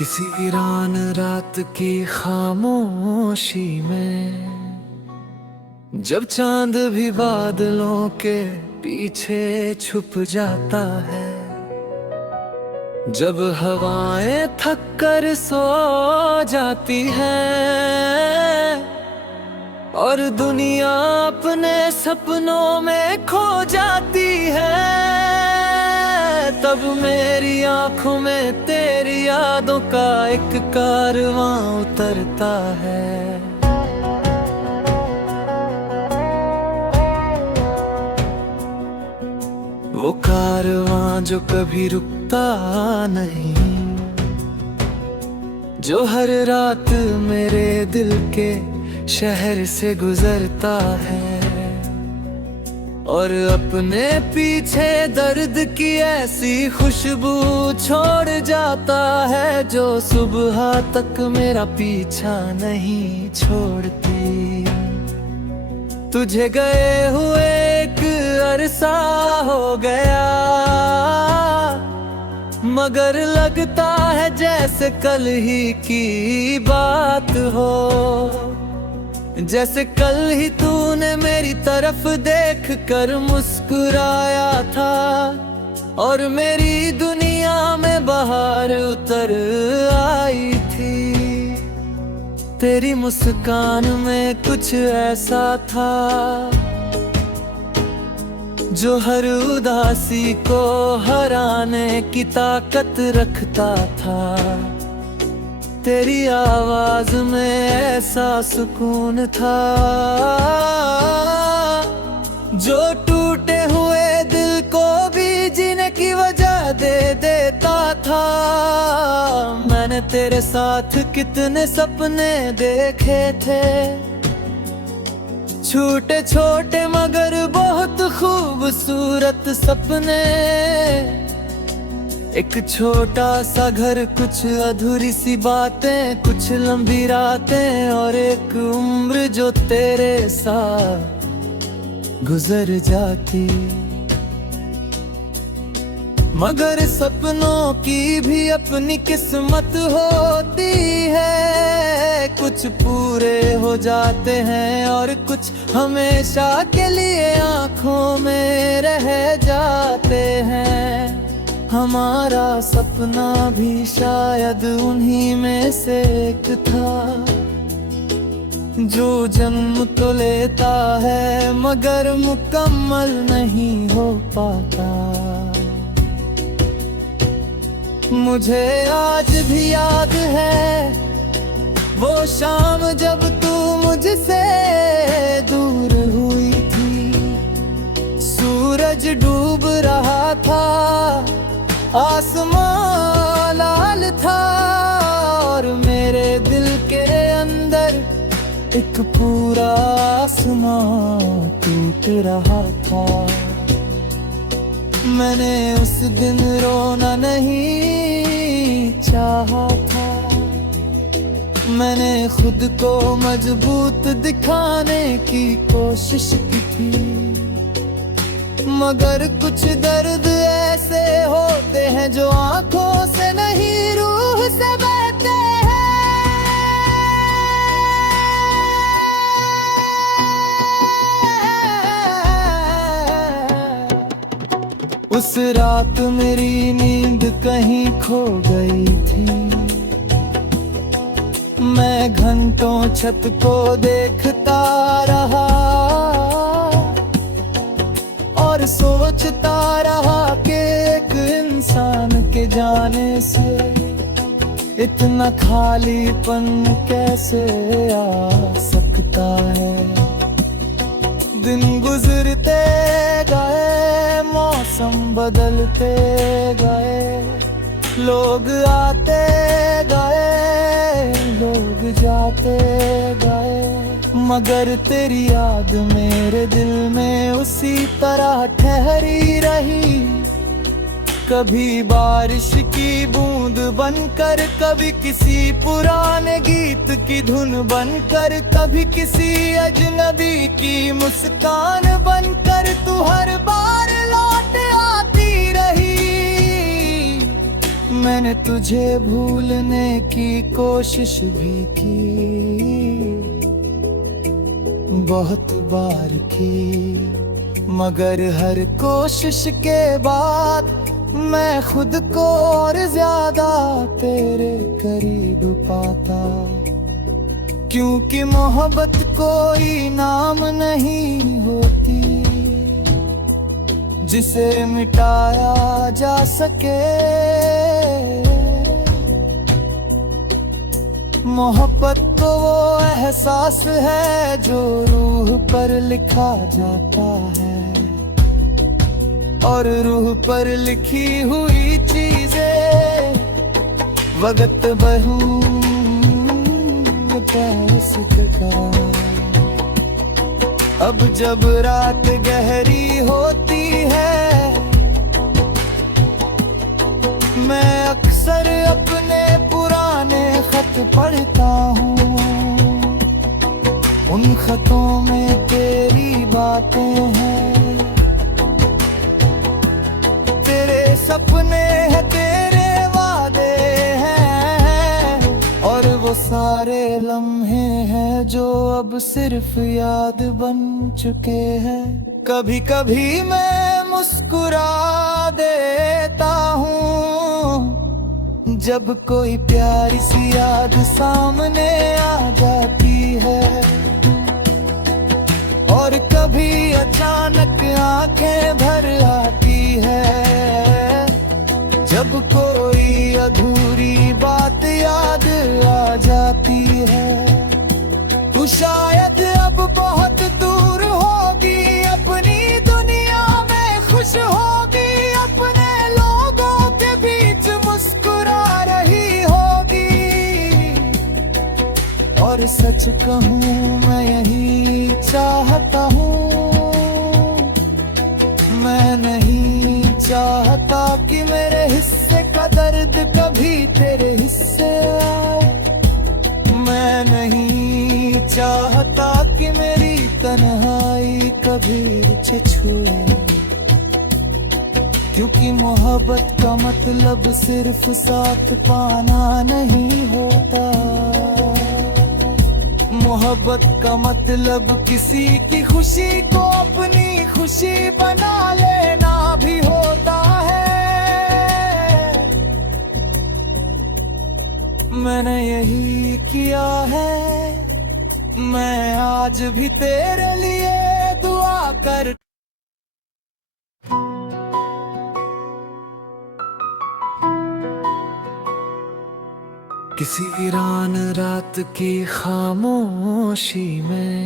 किसी वीरान रात की खामोशी में जब चांद भी बादलों के पीछे छुप जाता है, जब हवाएं थक कर सो जाती है और दुनिया अपने सपनों में खो जाती है, तब मेरी आंखों में तेरी यादों का एक कारवां उतरता है। वो कारवां जो कभी रुकता नहीं, जो हर रात मेरे दिल के शहर से गुजरता है और अपने पीछे दर्द की ऐसी खुशबू छोड़ जाता है जो सुबह तक मेरा पीछा नहीं छोड़ती। तुझे गए हुए एक अरसा हो गया, मगर लगता है जैसे कल ही की बात हो, जैसे कल ही तूने मेरी तरफ देख कर मुस्कुराया था और मेरी दुनिया में बहार उतर आई थी। तेरी मुस्कान में कुछ ऐसा था जो हर उदासी को हराने की ताकत रखता था। तेरी आवाज में ऐसा सुकून था जो टूटे हुए दिल को भी जीने की वजह दे देता था। मैंने तेरे साथ कितने सपने देखे थे, छोटे छोटे मगर बहुत खूबसूरत सपने। एक छोटा सा घर, कुछ अधूरी सी बातें, कुछ लंबी रातें और एक उम्र जो तेरे साथ गुजर जाती। मगर सपनों की भी अपनी किस्मत होती है, कुछ पूरे हो जाते हैं और कुछ हमेशा के लिए आंखों में रह जाते हैं। हमारा सपना भी शायद उन्हीं में से एक था जो जन्म तो लेता है मगर मुकम्मल नहीं हो पाता। मुझे आज भी याद है वो शाम जब तू मुझसे दूर हुई थी। सूरज डूब रहा था, आसमां लाल था और मेरे दिल के अंदर एक पूरा आसमां टूट रहा था। मैंने उस दिन रोना नहीं चाहा था, मैंने खुद को मजबूत दिखाने की कोशिश की थी। मगर कुछ दर्द ऐसे होते हैं जो आंखों से नहीं रूह से बहते हैं। उस रात मेरी नींद कहीं खो गई थी, मैं घंटों छत को देखता रहा और सोचता रहा कि एक इंसान के जाने से इतना खालीपन कैसे आ सकता है। दिन गुजरते गए, मौसम बदलते गए, लोग आते गए, लोग जाते गए, मगर तेरी याद मेरे दिल में उसी तरह ठहरी रही। कभी बारिश की बूंद बनकर, कभी किसी पुराने गीत की धुन बनकर, कभी किसी अजनबी की मुस्कान बनकर तू हर बार लौट आती रही। मैं मैंने तुझे भूलने की कोशिश भी की, बहुत बार की, मगर हर कोशिश के बाद मैं खुद को और ज्यादा तेरे करीब पाता। क्योंकि मोहब्बत कोई नाम नहीं होती जिसे मिटाया जा सके। मोहब्बत तो वो एहसास है जो रूह पर लिखा जाता है, और रूह पर लिखी हुई चीजें वक्त बहू अब जब रात गहरी होती है, मैं अक्सर अपने पुराने खत पढ़ता हूँ। उन खतों में तेरी बातें हैं, तेरे सपने हैं, तेरे वादे हैं, और वो सारे लम्हे हैं जो अब सिर्फ याद बन चुके हैं। कभी कभी मैं मुस्कुरा देता हूँ जब कोई प्यारी सी याद सामने आ जाती है, और कभी अचानक आंखें भर आती है जब कोई अधूरी बात याद आ जाती है। तू शायद अब बहुत दूर होगी, अपनी दुनिया में खुश होगी, अपने लोगों के बीच मुस्कुरा रही होगी। और सच कहूँ मैं यही चाहता हूँ, मैं नहीं चाहता कि मेरे हिस्से का दर्द कभी तेरे हिस्से आए। मैं नहीं चाहता कि मेरी तन्हाई कभी तुझे छुए, क्योंकि मोहब्बत का मतलब सिर्फ साथ पाना नहीं होता। मोहब्बत का मतलब किसी की खुशी को अपनी खुशी बना लेना भी होता है। मैंने यही किया है, मैं आज भी तेरे लिए दुआ कर। किसी वीरान रात की खामोशी में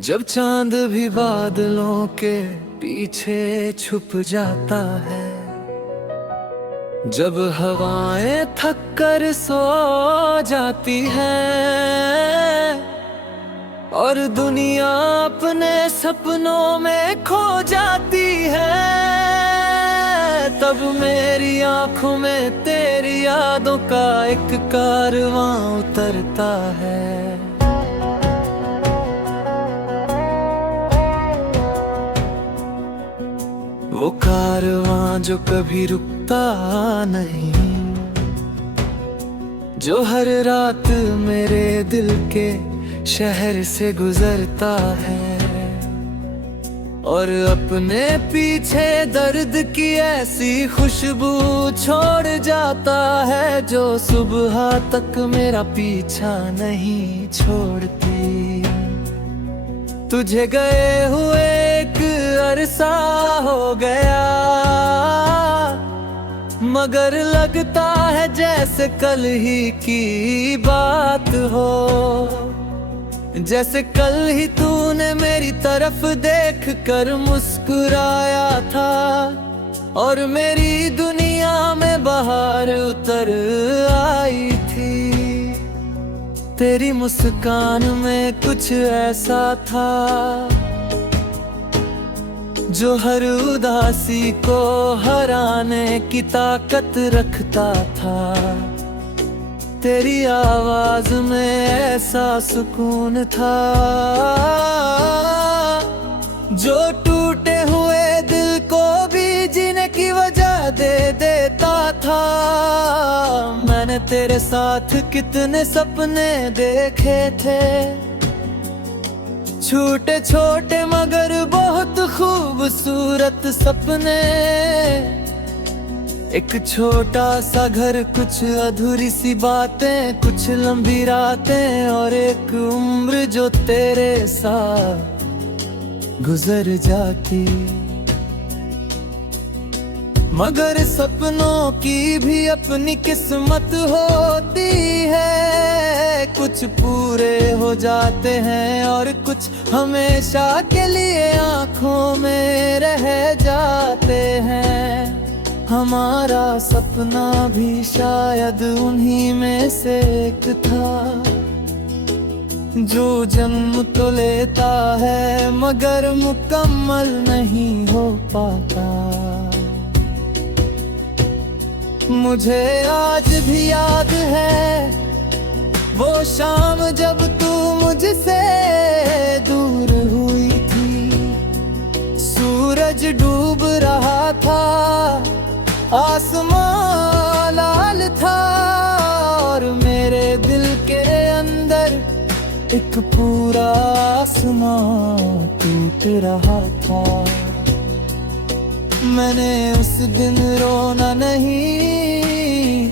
जब चांद भी बादलों के पीछे छुप जाता है, जब हवाएं थक कर सो जाती है और दुनिया अपने सपनों में खो जाती है, तब मेरी आंखों में तेरी यादों का एक कारवां उतरता है। वो कारवां जो कभी रुकता नहीं, जो हर रात मेरे दिल के शहर से गुजरता है, और अपने पीछे दर्द की ऐसी खुशबू छोड़ जाता है जो सुबह तक मेरा पीछा नहीं छोड़ती। तुझे गए हुए एक अरसा हो गया, मगर लगता है जैसे कल ही की बात हो, जैसे कल ही तूने मेरी तरफ देख कर मुस्कुराया था और मेरी दुनिया में बहार उतर आई थी। तेरी मुस्कान में कुछ ऐसा था जो हर उदासी को हराने की ताकत रखता था। तेरी आवाज में ऐसा सुकून था जो टूटे हुए दिल को भी जीने की वजह दे देता था। तेरे साथ कितने सपने देखे थे, छोटे छोटे मगर बहुत खूबसूरत सपने। एक छोटा सा घर, कुछ अधूरी सी बातें, कुछ लंबी रातें और एक उम्र जो तेरे साथ गुजर जाती। मगर सपनों की भी अपनी किस्मत होती है, कुछ पूरे हो जाते हैं और कुछ हमेशा के लिए आंखों में रह जाते हैं। हमारा सपना भी शायद उन्हीं में से एक था, जो जन्म तो लेता है मगर मुकम्मल नहीं हो पाता। मुझे आज भी याद है वो शाम जब तू मुझसे दूर हुई थी। सूरज डूब रहा था, आसमां लाल था और मेरे दिल के अंदर एक पूरा आसमां टूट रहा था। मैंने उस दिन रोना नहीं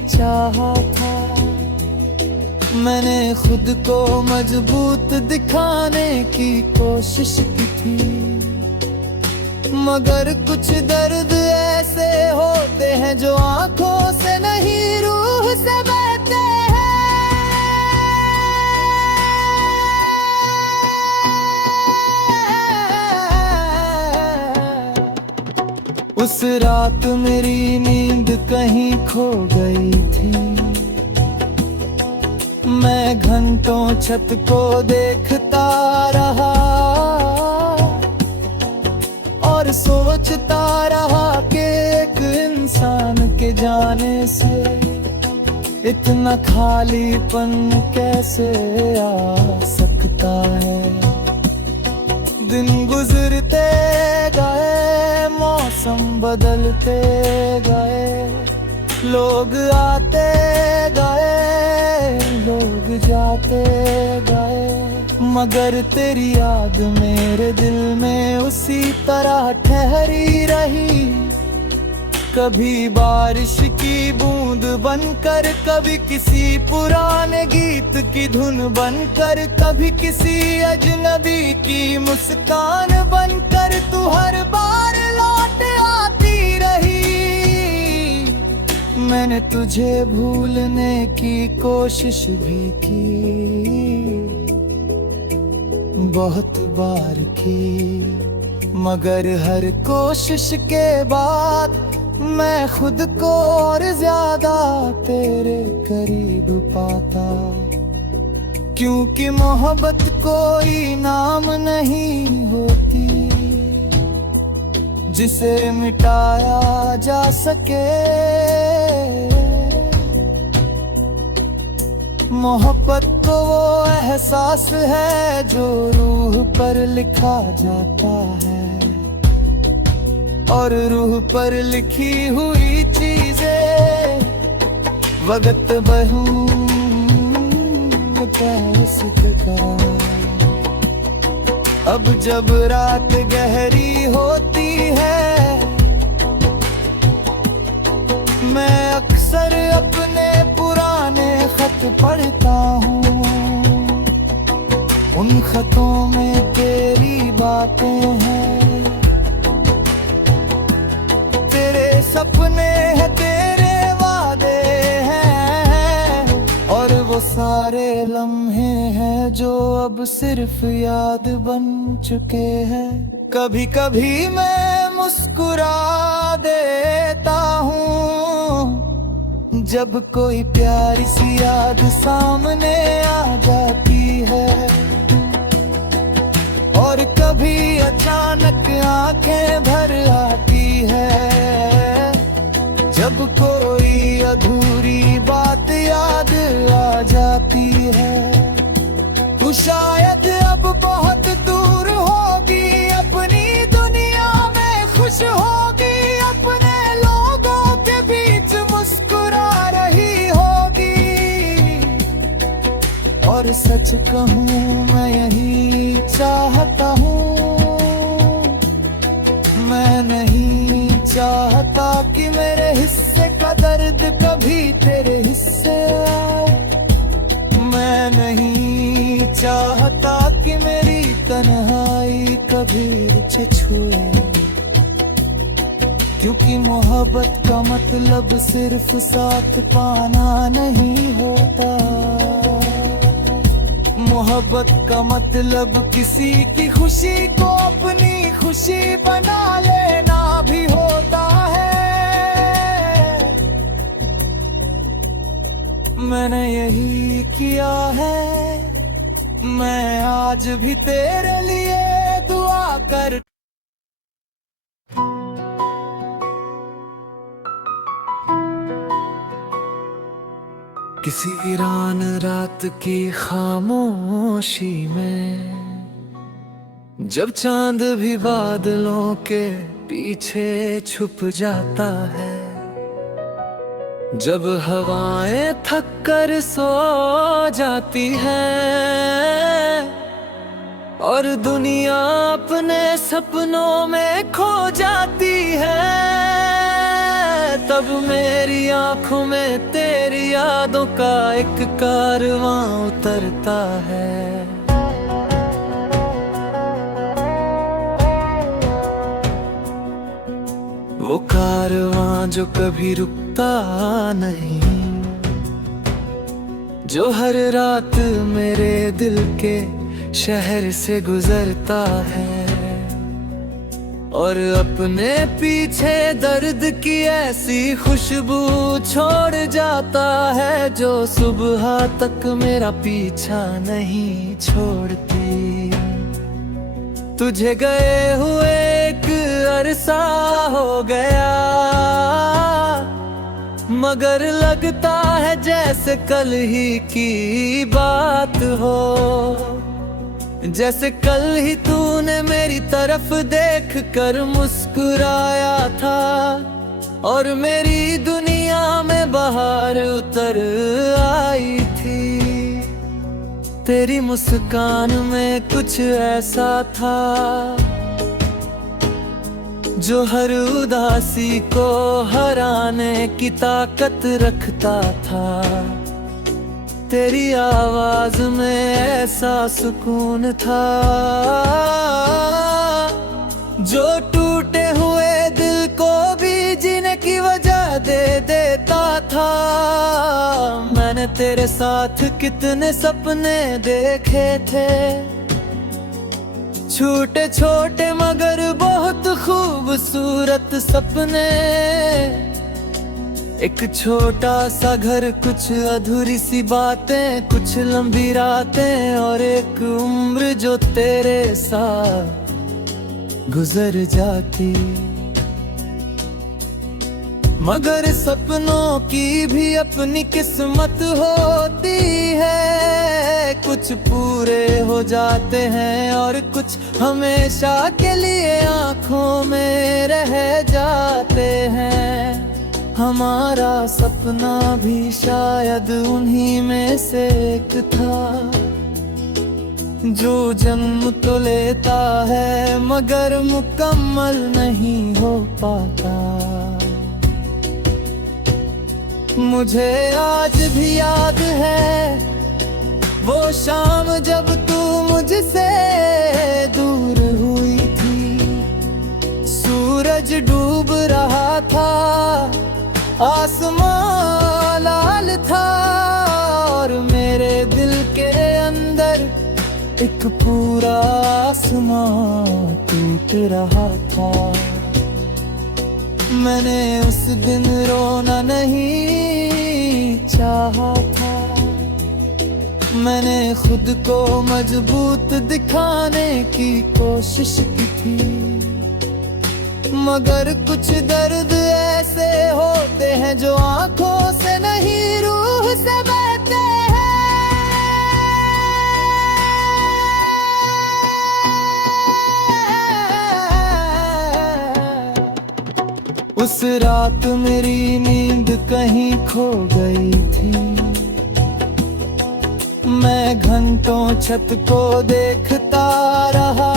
चाहा था, मैंने खुद को मजबूत दिखाने की कोशिश की थी। मगर कुछ दर्द ऐसे होते हैं जो आंखों से नहीं रूह से बहते हैं। उस रात मेरी नींद कहीं खो गई थी, मैं घंटों छत को देखता रहा और सोचता रहा कि एक इंसान के जाने से इतना खालीपन कैसे आ सकता है। दिन गुजरते गए, मौसम बदलते गए, लोग आते गए, लोग जाते गए, मगर तेरी याद मेरे दिल में उसी तरह ठहरी रही। कभी बारिश की बूंद बनकर, कभी किसी पुराने गीत की धुन बनकर, कभी किसी अजनबी की मुस्कान बनकर तू हर बार लौट आती रही। मैंने तुझे भूलने की कोशिश भी की, बहुत बार की, मगर हर कोशिश के बाद मैं खुद को और ज्यादा तेरे करीब पाता। क्योंकि मोहब्बत कोई नाम नहीं होती जिसे मिटाया जा सके। मोहब्बत तो वो एहसास है जो रूह पर लिखा जाता है, और रूह पर लिखी हुई चीजें वक्त बहू अब जब रात गहरी होती है, मैं अक्सर अपने पुराने खत पढ़ता हूँ। उन खतों में तेरी बातें हैं, तेरे सपने हैं, तेरे वादे हैं, और वो सारे लम्हे हैं जो अब सिर्फ याद बन चुके हैं। कभी कभी मैं मुस्कुरा देता हूँ जब कोई प्यारी सी याद सामने आ जाती है, और कभी अचानक आंखें भर आती है जब कोई अधूरी बात याद आ जाती है। तू शायद अब बहुत दूर होगी, अपनी दुनिया में खुश होगी, अपने लोगों के बीच मुस्कुरा रही होगी। सच कहूँ मैं यही चाहता हूँ। मैं नहीं चाहता कि मेरे हिस्से का दर्द कभी तेरे हिस्से आए। मैं नहीं चाहता कि मेरी तन्हाई कभी तुझे छुए, क्योंकि मोहब्बत का मतलब सिर्फ साथ पाना नहीं होता। मोहब्बत का मतलब किसी की खुशी को अपनी खुशी बना लेना भी होता है। मैंने यही किया है, मैं आज भी तेरे लिए दुआ कर। किसी वीरान रात की खामोशी में, जब चांद भी बादलों के पीछे छुप जाता है, जब हवाएं थक कर सो जाती है और दुनिया अपने सपनों में खो जाती है, तब मेरी आंखों में तेरी यादों का एक कारवां उतरता है। वो कारवां जो कभी रुकता नहीं, जो हर रात मेरे दिल के शहर से गुजरता है और अपने पीछे दर्द की ऐसी खुशबू छोड़ जाता है, जो सुबह तक मेरा पीछा नहीं छोड़ती। तुझे गए हुए एक अरसा हो गया, मगर लगता है जैसे कल ही की बात हो, जैसे कल ही तूने मेरी तरफ देख कर मुस्कुराया था और मेरी दुनिया में बहार उतर आई थी। तेरी मुस्कान में कुछ ऐसा था जो हर उदासी को हराने की ताकत रखता था। तेरी आवाज में ऐसा सुकून था जो टूटे हुए दिल को भी जीने की वजह दे देता था। मैंने तेरे साथ कितने सपने देखे थे, छोटे छोटे मगर बहुत खूबसूरत सपने। एक छोटा सा घर, कुछ अधूरी सी बातें, कुछ लंबी रातें और एक उम्र जो तेरे साथ गुजर जाती। मगर सपनों की भी अपनी किस्मत होती है, कुछ पूरे हो जाते हैं और कुछ हमेशा के लिए आंखों में रह जाते हैं। हमारा सपना भी शायद उन्हीं में से एक था, जो जन्म तो लेता है मगर मुकम्मल नहीं हो पाता। मुझे आज भी याद है वो शाम जब तू मुझसे दूर हुई थी। सूरज डूब रहा था, आसमां लाल था और मेरे दिल के अंदर एक पूरा आसमां टूट रहा था। मैंने उस दिन रोना नहीं चाहा था, मैंने खुद को मजबूत दिखाने की कोशिश की थी। मगर कुछ दर्द ऐसे होते हैं जो आंखों से नहीं रूह से बहते हैं। उस रात मेरी नींद कहीं खो गई थी, मैं घंटों छत को देखता रहा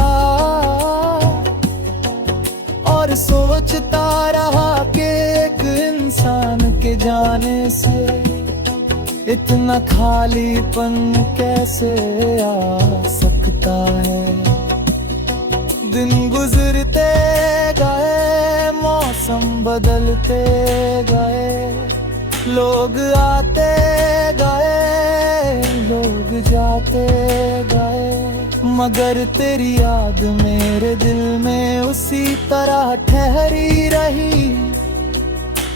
और सोचता रहा कि एक इंसान के जाने से इतना खालीपन कैसे आ सकता है। दिन गुजरते गए, मौसम बदलते गए, लोग आते गए, लोग जाते गए, मगर तेरी याद मेरे दिल में उसी तरह ठहरी रही।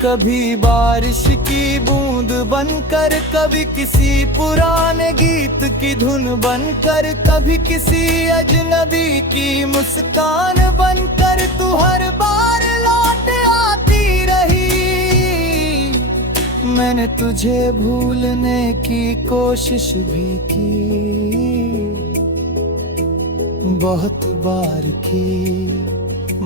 कभी बारिश की बूंद बनकर, कभी किसी पुराने गीत की धुन बनकर, कभी किसी अजनबी की मुस्कान बनकर, तू हर बार लौट आती रही। मैंने तुझे भूलने की कोशिश भी की, बहुत बार की,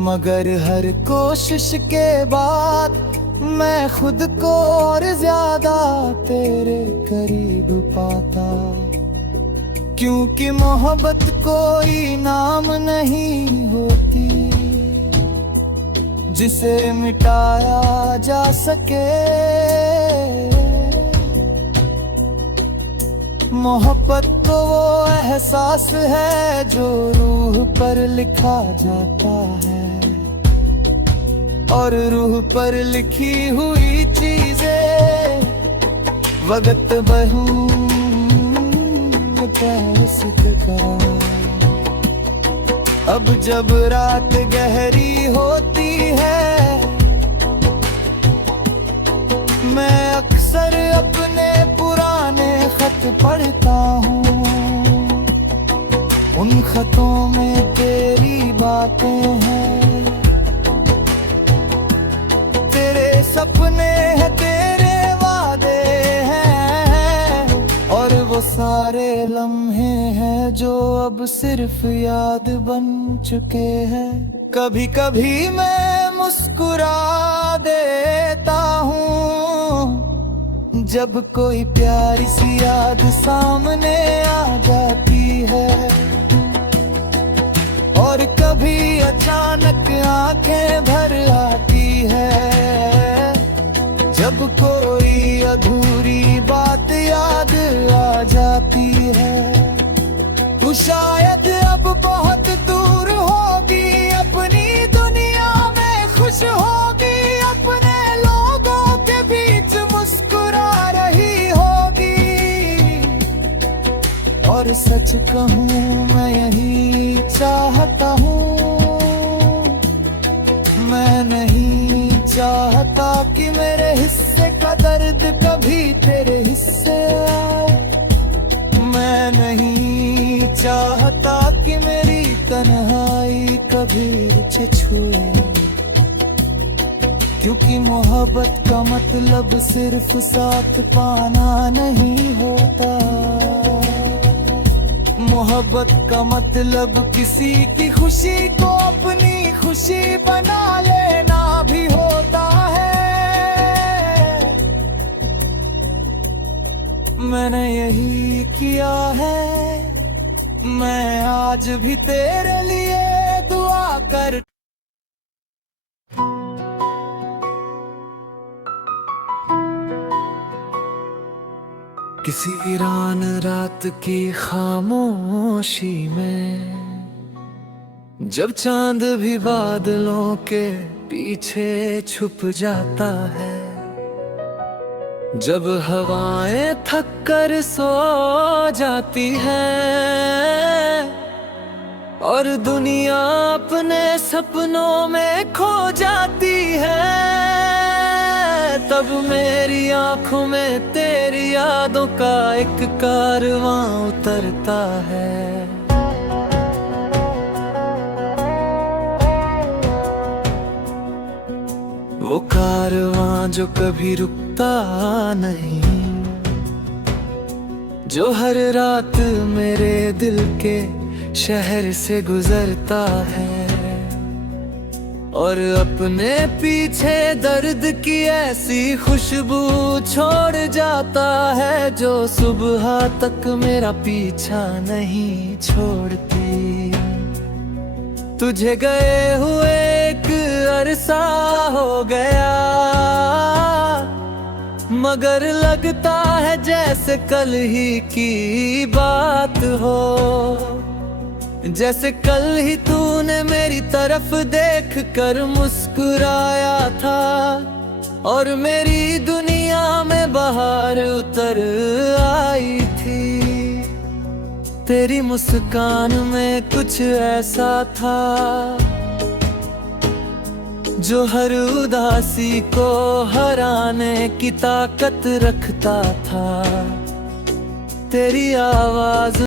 मगर हर कोशिश के बाद मैं खुद को और ज्यादा तेरे करीब पाता। क्योंकि मोहब्बत कोई नाम नहीं होती जिसे मिटाया जा सके। मोहब्बत तो वो एहसास है जो रूह पर लिखा जाता है, और रूह पर लिखी हुई चीजें वक्त बहू अब जब रात गहरी होती है, मैं अक्सर अपने पुराने खत पढ़ता हूँ। उन खतों में तेरी बातें हैं, तेरे सपने हैं, तेरे वादे हैं, और वो सारे लम्हे हैं जो अब सिर्फ याद बन चुके हैं। कभी कभी मैं मुस्कुरा देता हूँ जब कोई प्यारी सी याद सामने आ जाती है, और कभी अचानक आंखें भर आती है जब कोई अधूरी बात याद आ जाती है। तू शायद अब बहुत दूर होगी, अपनी दुनिया में खुश होगी, अपने लोगों के बीच मुस्कुरा रही होगी। और सच कहूँ मैं यही चाहता हूँ, मैं नहीं चाहता कि मेरे हिस्से का दर्द कभी तेरे हिस्से आए। मैं नहीं चाहता कि मेरी तन्हाई कभी तुझे छुए, क्योंकि मोहब्बत का मतलब सिर्फ साथ पाना नहीं होता। मोहब्बत का मतलब किसी की खुशी को अपनी खुशी बना लेना भी होता है। मैंने यही किया है, मैं आज भी तेरे लिए दुआ कर। किसी वीरान रात की खामोशी में, जब चांद भी बादलों के पीछे छुप जाता है, जब हवाएं थक कर सो जाती है और दुनिया अपने सपनों में खो जाती है, तब मेरी आंखों में तेरी यादों का एक कारवां उतरता है। वो कारवां जो कभी रुकता नहीं, जो हर रात मेरे दिल के शहर से गुजरता है, और अपने पीछे दर्द की ऐसी खुशबू छोड़ जाता है जो सुबह तक मेरा पीछा नहीं छोड़ती। तुझे गए हुए एक अरसा हो गया, मगर लगता है जैसे कल ही की बात हो। जैसे कल ही तूने मेरी तरफ देख कर मुस्कुराया था और मेरी दुनिया में बहार उतर आई थी। तेरी मुस्कान में कुछ ऐसा था जो हर उदासी को हराने की ताकत रखता था। तेरी आवाज